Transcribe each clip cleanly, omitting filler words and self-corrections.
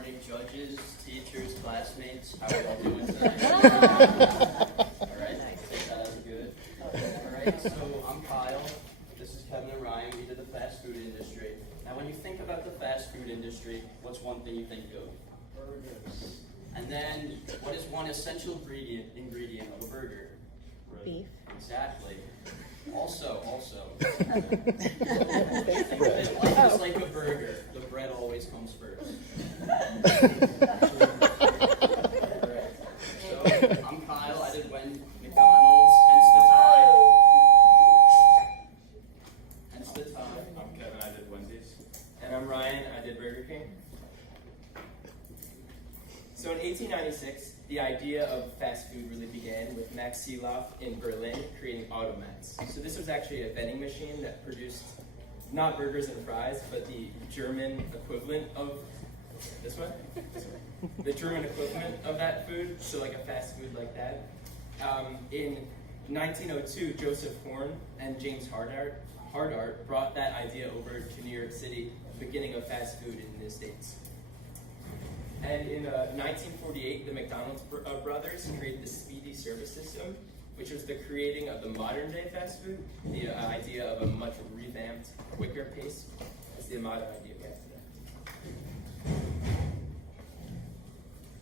morning, judges, teachers, classmates. How are y'all doing tonight? Alright, take that as good. Alright, so I'm Kyle. This is Kevin and Ryan. We did the fast food industry. Now, when you think about the fast food industry, what's one thing you think of? Burgers. And then, what is one essential ingredient of a burger? Beef. Exactly. Also, think of it like just like a burger. The bread always comes first. Alright. So, I'm Kyle. I did McDonald's, hence the tie. I'm Kevin, I did Wendy's. And I'm Ryan, I did Burger King. So in 1896, the idea of fast food really began with Max Seeloff in Berlin creating automats. So this was actually a vending machine that produced not burgers and fries, but the German equivalent of this one. The German equivalent of that food, so like a fast food like that. In 1902, Joseph Horn and James Hardart brought that idea over to New York City, the beginning of fast food in the States. And in 1948, the McDonald's brothers created the Speedy Service System, which was the creating of the modern day fast food, the idea of a much revamped, quicker pace. That's the modern idea we have today.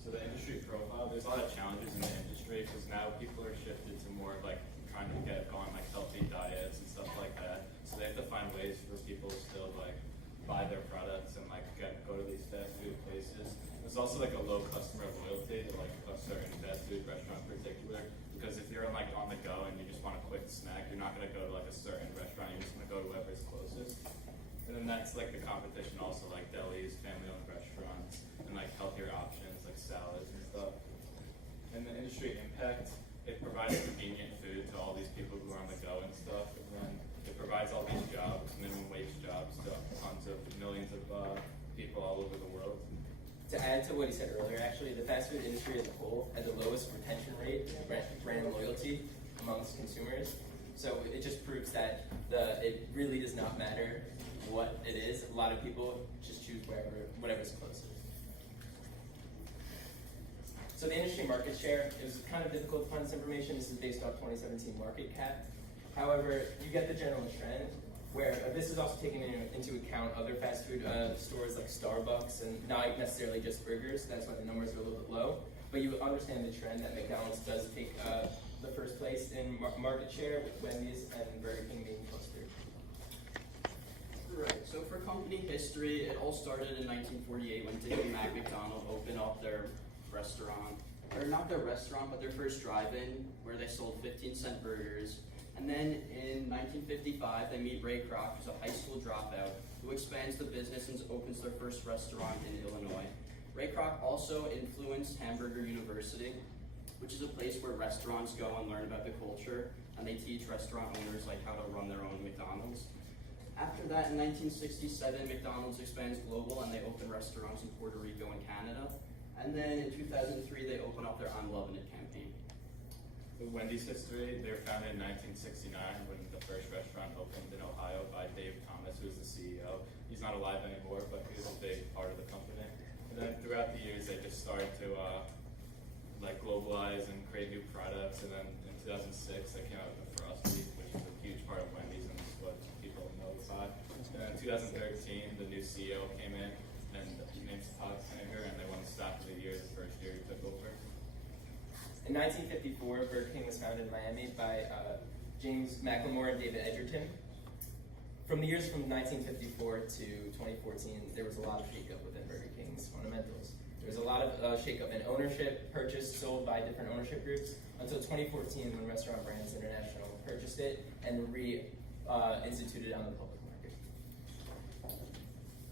So the industry profile, there's a lot of challenges in the industry because now people are shifted to more of like trying to get on like healthy diets and stuff like that. So they have to find ways for people to still like buy their products and like go to these fast food places. There's also like a low customer loyalty to like a certain fast food restaurant in particular, because if you're like on the go and you just want a quick snack, you're not going to go to like a certain restaurant, you're just going to go to whoever's closest. And then that's like the competition also, like delis, family-owned restaurants, and like healthier options like salads and stuff. And the industry impact, it provides convenient food to all these people who are on the go and stuff, and then it provides all these jobs, minimum wage jobs to tons of millions of people all over the world. To add to what he said earlier, actually, the fast food industry as a whole had the lowest retention rate and brand loyalty amongst consumers. So it just proves that it really does not matter what it is. A lot of people just choose whatever's closest. So the industry market share, it was kind of difficult to find this information. This is based off 2017 market cap. However, you get the general trend, where this is also taking into account other fast food stores like Starbucks and not necessarily just burgers. That's why the numbers are a little bit low. But you understand the trend that McDonald's does take the first place in market share, with Wendy's and Burger King being close third. Right, so for company history, it all started in 1948 when Dick and Mac McDonald opened up their restaurant, or not their restaurant, but their first drive-in, where they sold 15-cent burgers. And then in 1955, they meet Ray Kroc, who's a high school dropout, who expands the business and opens their first restaurant in Illinois. Ray Kroc also influenced Hamburger University, which is a place where restaurants go and learn about the culture, and they teach restaurant owners like how to run their own McDonald's. After that, in 1967, McDonald's expands global and they open restaurants in Puerto Rico and Canada. And then in 2003, they open up their I'm Lovin' It campaign. The Wendy's history, they were founded in 1969 when the first restaurant opened in Ohio by Dave Thomas, who was the CEO. He's not alive anymore, but he was a big part of the company. And then throughout the years, they just started to like globalize and create new products. And then in 2006, they came out with the Frosty, which is a huge part of Wendy's and is what people know about. And then in 2013, the new CEO came in, and he named Todd Singer, and they won the Staff of the Year the first year he took over. In 1954, Burger King was founded in Miami by James McLemore and David Edgerton. From the years from 1954 to 2014, there was a lot of shakeup within Burger King's fundamentals. There was a lot of shakeup in ownership, purchased, sold by different ownership groups, until 2014 when Restaurant Brands International purchased it and instituted it on the public market.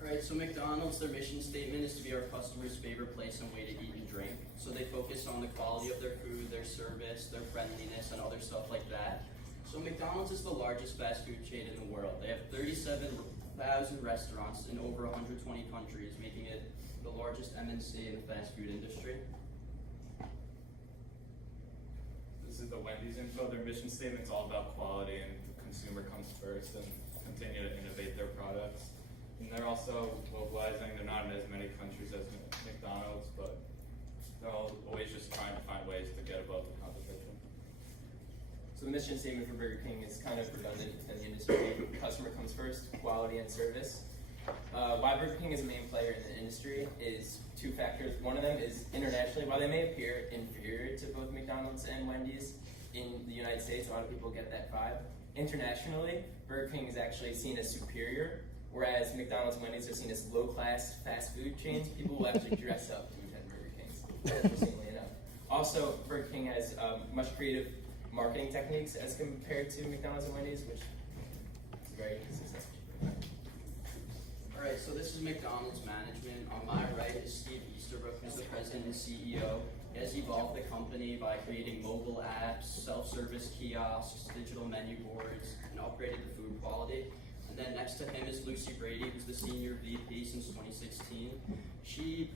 Alright, so McDonald's, their mission statement is to be our customers' favorite place and way to eat and drink. So they focus on the quality of their food, their service, their friendliness, and other stuff like that. So McDonald's is the largest fast food chain in the world. They have 37,000 restaurants in over 120 countries, making it the largest MNC in the fast food industry. This is the Wendy's info. Their mission statement's all about quality and the consumer comes first and continue to innovate their products. And they're also mobilizing. They're not in as many countries as McDonald's, but they're always just trying to find ways to get above the competition. So the mission statement for Burger King is kind of redundant in the industry. Customer comes first, quality and service. Why Burger King is a main player in the industry is two factors. One of them is internationally, while they may appear inferior to both McDonald's and Wendy's in the United States, a lot of people get that vibe. Internationally, Burger King is actually seen as superior, whereas McDonald's and Wendy's are seen as low-class fast food chains. People will actually dress up to attend Burger King's, interestingly enough. Also, Burger King has much creative marketing techniques as compared to McDonald's and Wendy's, which is very successful. Alright, so this is McDonald's management. On my right is Steve Easterbrook, who's the president and CEO. He has evolved the company by creating mobile apps, self-service kiosks, digital menu boards, and upgraded the food quality. And then next to him is Lucy Brady, who's the senior VP since 2016. She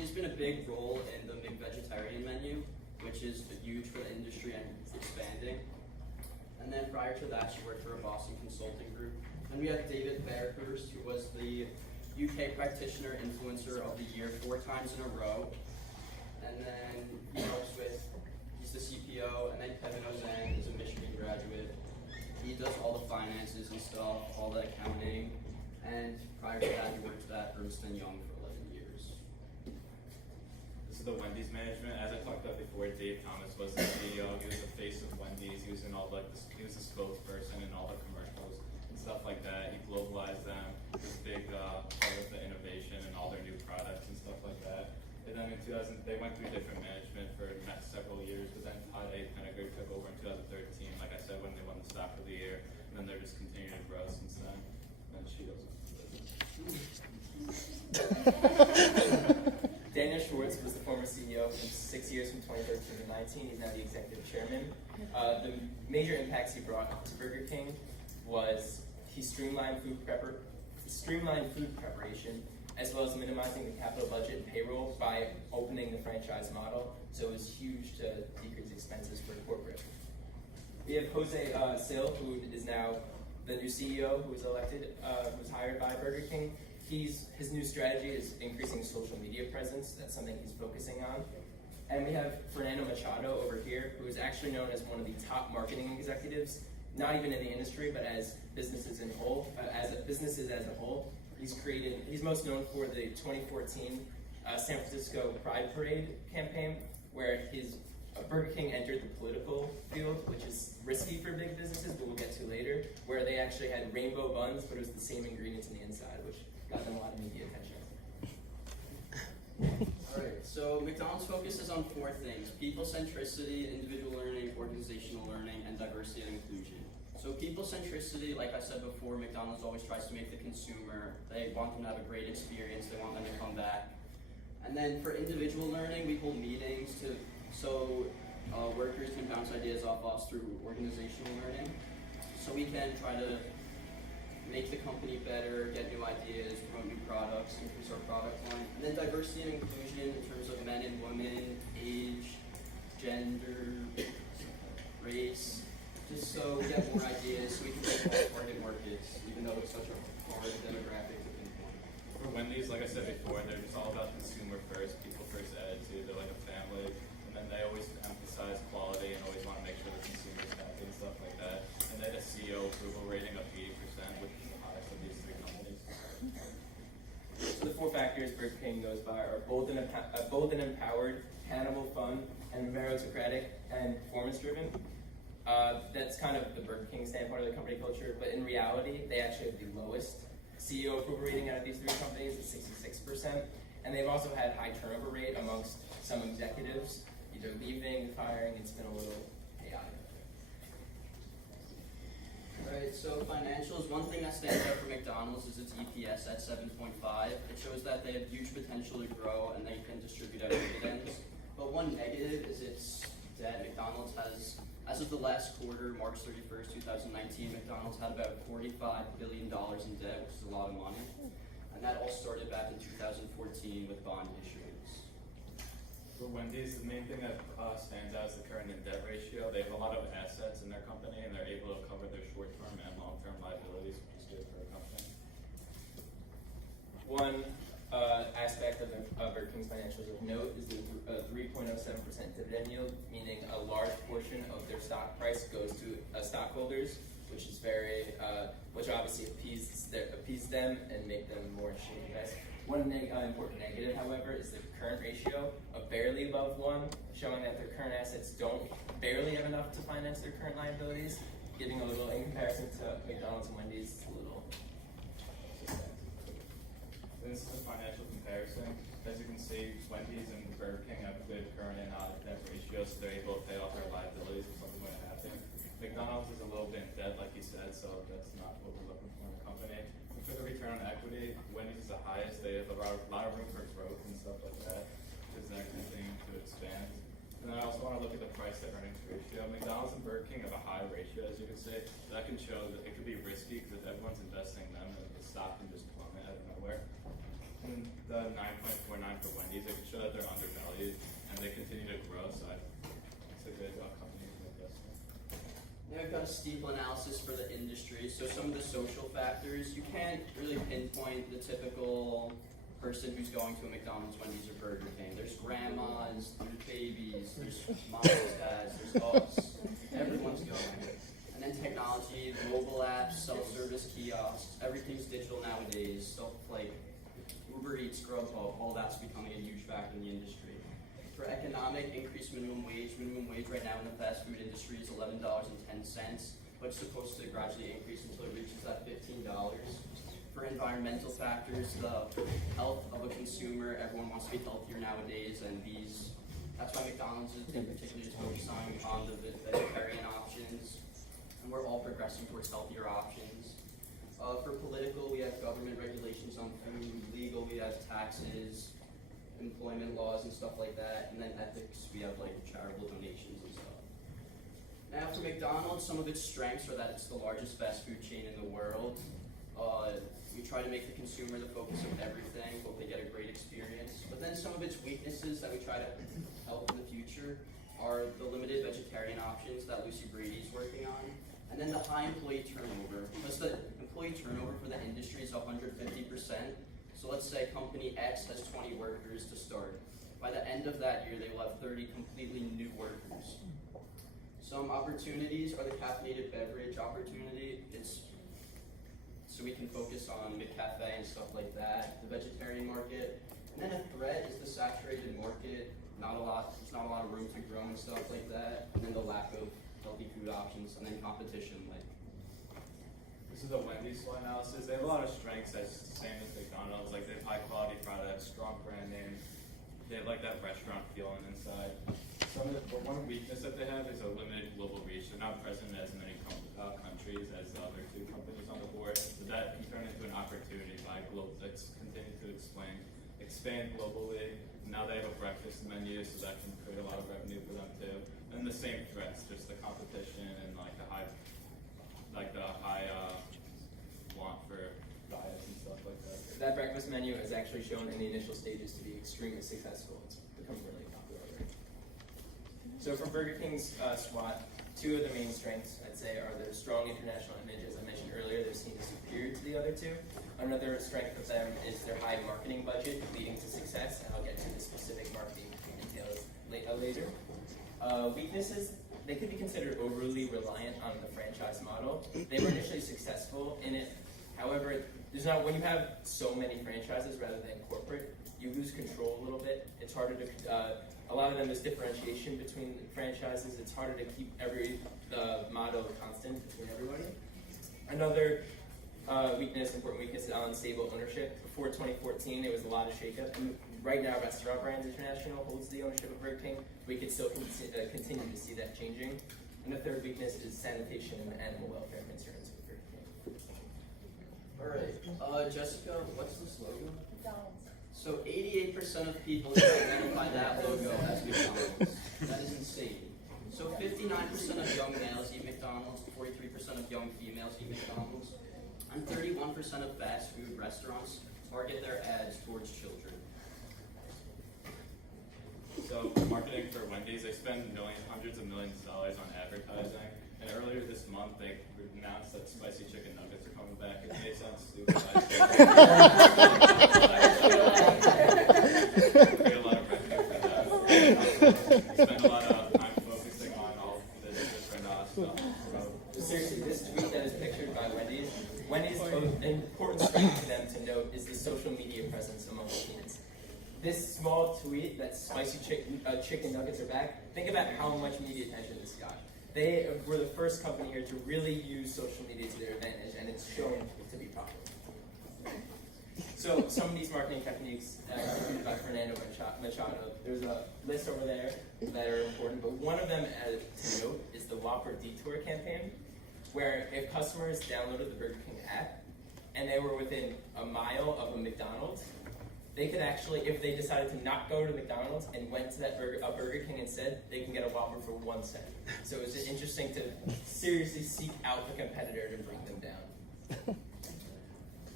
has been a big role in the McVegetarian menu, which is huge for the industry and expanding. And then prior to that, she worked for a Boston consulting group. Then we have David Fairhurst, who was the UK Practitioner Influencer of the Year 4 times in a row. And then he's the CPO. And then Kevin Ozan is a Michigan graduate. He does all the finances and stuff, all the accounting. And prior to that, he worked at Ernst & Young for 11 years. This is the Wendy's management. As I talked about before, Dave Thomas was the CEO. He was the face of Wendy's. He was in all he was the spokesperson in all the commercials and stuff like that. He globalized them. He was a big part of the innovation and all their new products and stuff like that. And then in 2000, they went through different management for the next several years, but then Todd A. Pennegar took over in 2013, like I said, when they won the stock of the year. And then they're just continuing to grow since then. And she goes. Daniel Schwartz was the former CEO for 6 years from 2013 to 19. He's now the executive chairman. The major impacts he brought to Burger King was he streamlined food preparation, as well as minimizing the capital budget and payroll by opening the franchise model. So it was huge to decrease expenses for corporate. We have Jose Sil, who is now the new CEO, who was elected, who was hired by Burger King. His new strategy is increasing social media presence. That's something he's focusing on. And we have Fernando Machado over here, who is actually known as one of the top marketing executives, not even in the industry, but as businesses as a whole. He's most known for the 2014 San Francisco Pride Parade campaign, where Burger King entered the political field, which is risky for big businesses, but we'll get to later, where they actually had rainbow buns, but it was the same ingredients on the inside, which got them a lot of media attention. Alright, so McDonald's focuses on 4 things: people centricity, individual learning, organizational learning, and diversity and inclusion. So people centricity, like I said before, McDonald's always tries to make the consumer, they want them to have a great experience, they want them to come back. And then for individual learning, we hold meetings so workers can bounce ideas off us through organizational learning. So we can try to make the company better, get new ideas, promote new products, increase our product line. And then diversity and inclusion in terms of men and women, age, gender, race, just so we get more ideas, so we can get more target markets, even though it's such a hard demographic to pinpoint. For Wendy's, like I said before, they're just all about consumer first, people first attitude. They're like a family, and then they always emphasize quality and always want to make sure the consumer's happy and stuff like that. And they had a CEO approval rating of 80%, which is the highest of these 3 companies. So the 4 factors Burger King goes by are bold and empowered, accountable, fun, and meritocratic and performance-driven. That's kind of the Burger King standpoint of the company culture, but in reality, they actually have the lowest CEO approval rating out of these 3 companies at 66%, and they've also had high turnover rate amongst some executives, either leaving, firing. It's been a little chaotic. Alright, so financials, one thing that stands out for McDonald's is its EPS at 7.5. It shows that they have huge potential to grow and they can distribute out dividends. But one negative is its debt. McDonald's has, as of the last quarter, March 31st, 2019, McDonald's had about $45 billion in debt, which is a lot of money. And that all started back in 2014 with bond issuance. For Wendy's, the main thing that stands out is the current debt ratio. They have a lot of assets in their company, and they're able to cover their short-term and long-term liabilities, which is good for a company. one aspect of Burger King's financials of note is the 3.07% dividend yield, meaning a large portion of their stock price goes to stockholders, which is which obviously appease them and make them more interested to invest. One important negative, however, is the current ratio of barely above 1, showing that their current assets don't barely have enough to finance their current liabilities, giving a little, in comparison to McDonald's and Wendy's, a little suspect. This is a financial comparison. As you can see, Wendy's and Burger King have good current and debt ratios, so they're able to pay off their liabilities if something were to happen. McDonald's is a little bit in debt, like you said, so that's not what we're looking for in a company. And for the return on equity, Wendy's is the highest. They have a lot of room for growth and stuff like that, because they're continuing to expand. And then I also want to look at the price to earnings ratio. McDonald's and Burger King have a high ratio, as you can see. That can show that it could be risky because if everyone's investing in them, the stock can just plummet out of nowhere. And the 9.49 for Wendy's, it can show that they're undervalued and they continue to grow, so it's a good company to invest in. Yeah, I've got a steep analysis for the industry. So some of the social factors, you can't really pinpoint the typical person who's going to a McDonald's, Wendy's, or Burger King. There's grandmas, there's babies, there's moms, dads, there's us. Everyone's going. And then technology, mobile apps, self-service kiosks, everything's digital nowadays. So like Uber Eats, Grubhub, all that's becoming a huge factor in the industry. For economic, increased minimum wage right now in the fast food industry is $11.10, but it's supposed to gradually increase until it reaches that $15. For environmental factors, the health of a consumer, everyone wants to be healthier nowadays, and that's why McDonald's is in particular is focusing on the vegetarian options, and we're all progressing towards healthier options. For political, we have government regulations on food. Legal, we have taxes, employment laws, and stuff like that. And then ethics, we have like charitable donations and stuff. Now for McDonald's, some of its strengths are that it's the largest fast food chain in the world. We try to make the consumer the focus of everything, hope they get a great experience. But then some of its weaknesses that we try to help in the future are the limited vegetarian options that Lucy Brady's working on, and then the high employee turnover. Because the employee turnover for the industry is 150%. So let's say company X has 20 workers to start. By the end of that year, they will have 30 completely new workers. Some opportunities are the caffeinated beverage opportunity. So we can focus on McCafe and stuff like that, the vegetarian market. And then a threat is the saturated market. There's not a lot of room to grow and stuff like that. And then the lack of healthy food options, and then competition. This is a Wendy's SWOT analysis. They have a lot of strengths, same as McDonald's. Like they have high quality products, strong brand name. They have like that restaurant feeling inside. But one weakness that they have is a limited global reach. They're not present in as many countries as the other two companies on the board. But that can turn into an opportunity by that's continuing to expand globally. Now they have a breakfast menu, so that can create a lot of revenue for them too. And the same threats, just the competition and like the high want for diets and stuff like that. That breakfast menu is actually shown in the initial stages to be extremely successful. It's become really popular already. So for Burger King's SWOT, two of the main strengths, I'd say, are their strong international image. As I mentioned earlier, they're seen as superior to the other two. Another strength of them is their high marketing budget, leading to success, and I'll get to the specific marketing details later. Weaknesses, they could be considered overly reliant on the franchise model. They were initially successful in it. However, when you have so many franchises rather than corporate, you lose control a little bit. It's harder to, a lot of them is differentiation between franchises. It's harder to keep the motto constant between everybody. Another important weakness is unstable ownership. Before 2014, there was a lot of shakeup. And right now, Restaurant Brands International holds the ownership of Burger King. We could still continue to see that changing. And the third weakness is sanitation and animal welfare concerns with Burger King. All right, Jessica, what's this logo? McDonald's. So 88% of people identify that logo as McDonald's. That is insane. So 59% of young males eat McDonald's, 43% of young females eat McDonald's, and 31% of fast food restaurants target their ads towards children. So marketing for Wendy's, they spend hundreds of millions of dollars on advertising. And earlier this month, they announced that spicy chicken nuggets are coming back. It may sound stupid. thing for them to note is the social media presence among teens. This small tweet that spicy chicken nuggets are back, think about how much media attention this got. They were the first company here to really use social media to their advantage, and it's shown to be popular. So some of these marketing techniques introduced by Fernando Machado, there's a list over there that are important, but one of them to note is the Whopper Detour campaign, where if customers downloaded the Burger King app and they were within a mile of a McDonald's, they could actually, if they decided to not go to McDonald's and went to that Burger King instead, they can get a Whopper for 1 cent. So it's just interesting to seriously seek out the competitor to bring them down.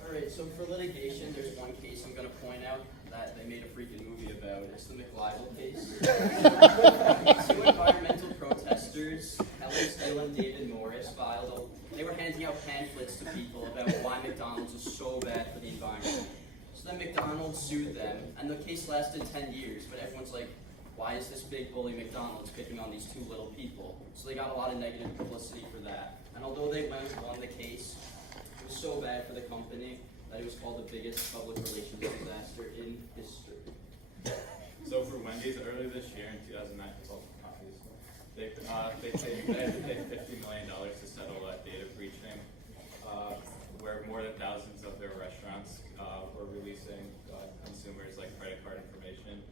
Alright, so for litigation, there's one case I'm going to point out that they made a freaking movie about. It's the McLibel case. Two environmental protesters, Helen Steele and David Morris, they were handing out pamphlets to people about why McDonald's is so bad for the environment. So then McDonald's sued them, and the case lasted 10 years, but everyone's like, why is this big bully McDonald's picking on these two little people? So they got a lot of negative publicity for that. And although they won the case, it was so bad for the company that it was called the biggest public relations disaster in history. So for Wendy's, earlier this year in 2009, they had to pay $50 million to settle a data breaching, where more than thousands of their restaurants were releasing consumers like credit card information.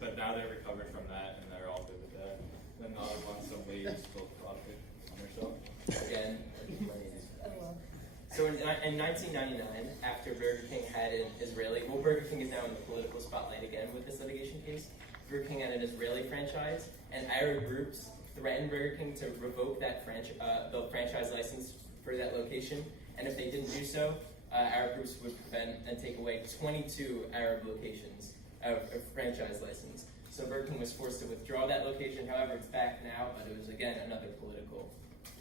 But now they recovered from that and they're all good with that. Then the other ones, some ladies still profit on their shelf. Again, so in 1999, after Burger King had an Burger King is now in the political spotlight again with this litigation case. Burger King had an Israeli franchise, and Arab groups threatened Burger King to revoke that the franchise license for that location. And if they didn't do so, Arab groups would prevent and take away 22 Arab locations of franchise license. So Burger King was forced to withdraw that location. However, it's back now, but it was again another political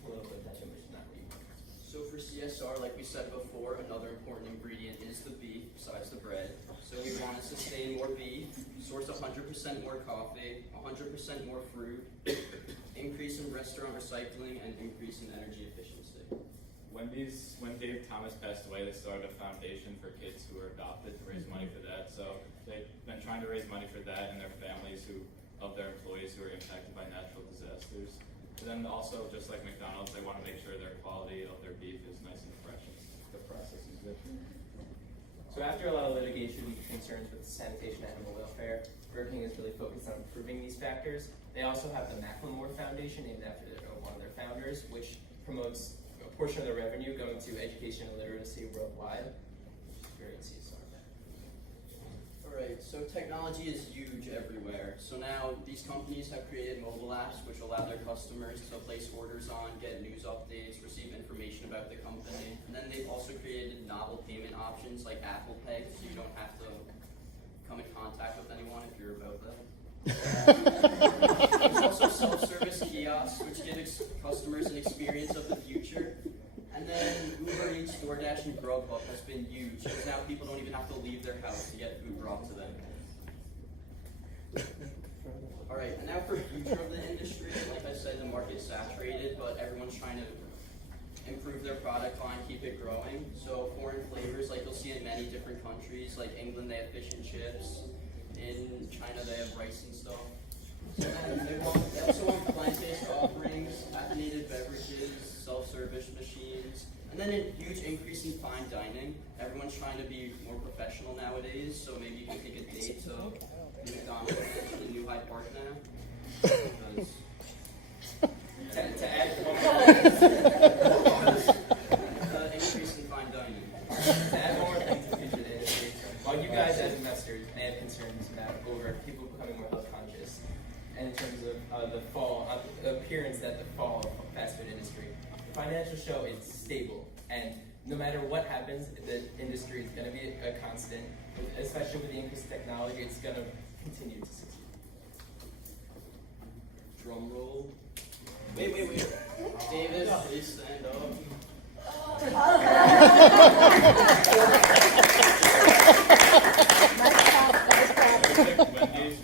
attention, which is not what you want. So for CSR, like we said before, another important ingredient is the beef, besides the bread. So we want to sustain more beef, source 100% more coffee, 100% more fruit, increase in restaurant recycling, and increase in energy efficiency. When Dave Thomas passed away, they started a foundation for kids who were adopted to raise money for that. So they've been trying to raise money for that and their families of their employees who are impacted by natural disasters. And then also, just like McDonald's, they want to make sure their quality of their beef is nice and fresh and the process is good. So after a lot of litigation concerns with sanitation and animal welfare, Burger King is really focused on improving these factors. They also have the Macklemore Foundation, named after one of their founders, which promotes a portion of their revenue going to education and literacy worldwide, which is very CSR. Alright, so technology is huge everywhere. So now these companies have created mobile apps which allow their customers to place orders on, get news updates, receive information about the company. And then they've also created novel payment options like Apple Pay, so you don't have to come in contact with anyone if you're about that. There's also self-service kiosks which give customers an experience of the future. And then Uber Eats, DoorDash, and Grubhub has been huge, because now people don't even have to leave their house to get food brought to them. Alright, and now for the future of the industry, like I said, the market's saturated, but everyone's trying to improve their product line, keep it growing. So foreign flavors, like you'll see in many different countries, like England they have fish and chips, in China they have rice and stuff. And they also want plant-based offerings, caffeinated beverages, self-service machines, and then a huge increase in fine dining. Everyone's trying to be more professional nowadays, so maybe you can take a date to McDonald's in the new Hyde Park now. To add increase in fine dining. To add one more thing to the future of the industry, while you guys as investors may have concerns about people becoming more health conscious, and in terms of the appearance that the fall of the fast food industry, the financial show is stable, and no matter what happens, the industry is going to be a constant, especially with the increase in technology, it's going to continue to succeed. Drum roll. Wait. David, please stand up.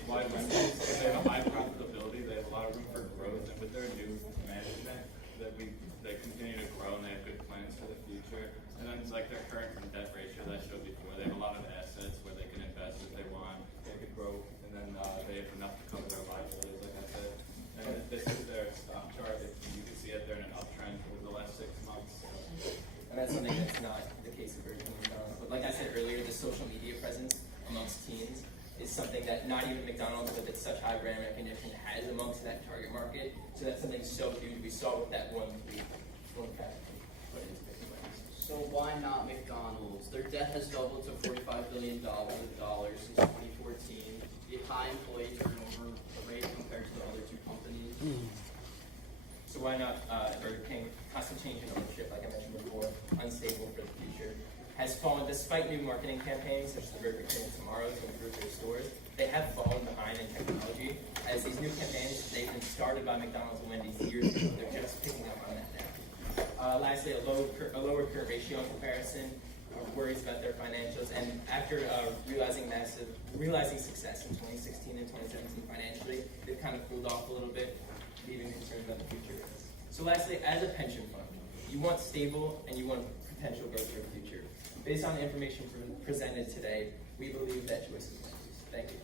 Why Wendy's? Because they have a high profitability, they have a lot of room for growth, and with their new management, they continue to grow and they have good plans for the future. And then it's like their current debt ratio the social media presence amongst teens is something that not even McDonald's, with its such high brand recognition, has amongst that target market. So that's something so huge. We saw with that one tweet. So why not McDonald's? Their debt has doubled to $45 billion since 2014. The high employee turnover rate compared to the other two companies. So why not Burger King? Constant change in ownership, like I mentioned before, unstable for the future. Has fallen despite new marketing campaigns such as the Burger King Tomorrow to improve their stores. They have fallen behind in technology. As these new campaigns, they've been started by McDonald's and Wendy's years ago. They're just picking up on that now. Lastly, a lower current ratio in comparison, worries about their financials, and after realizing success in 2016 and 2017 financially, they've kind of cooled off a little bit, leaving concerns about the future. So lastly, as a pension fund, you want stable and you want potential growth for the future. Based on the information presented today, we believe that choice is right. Thank you.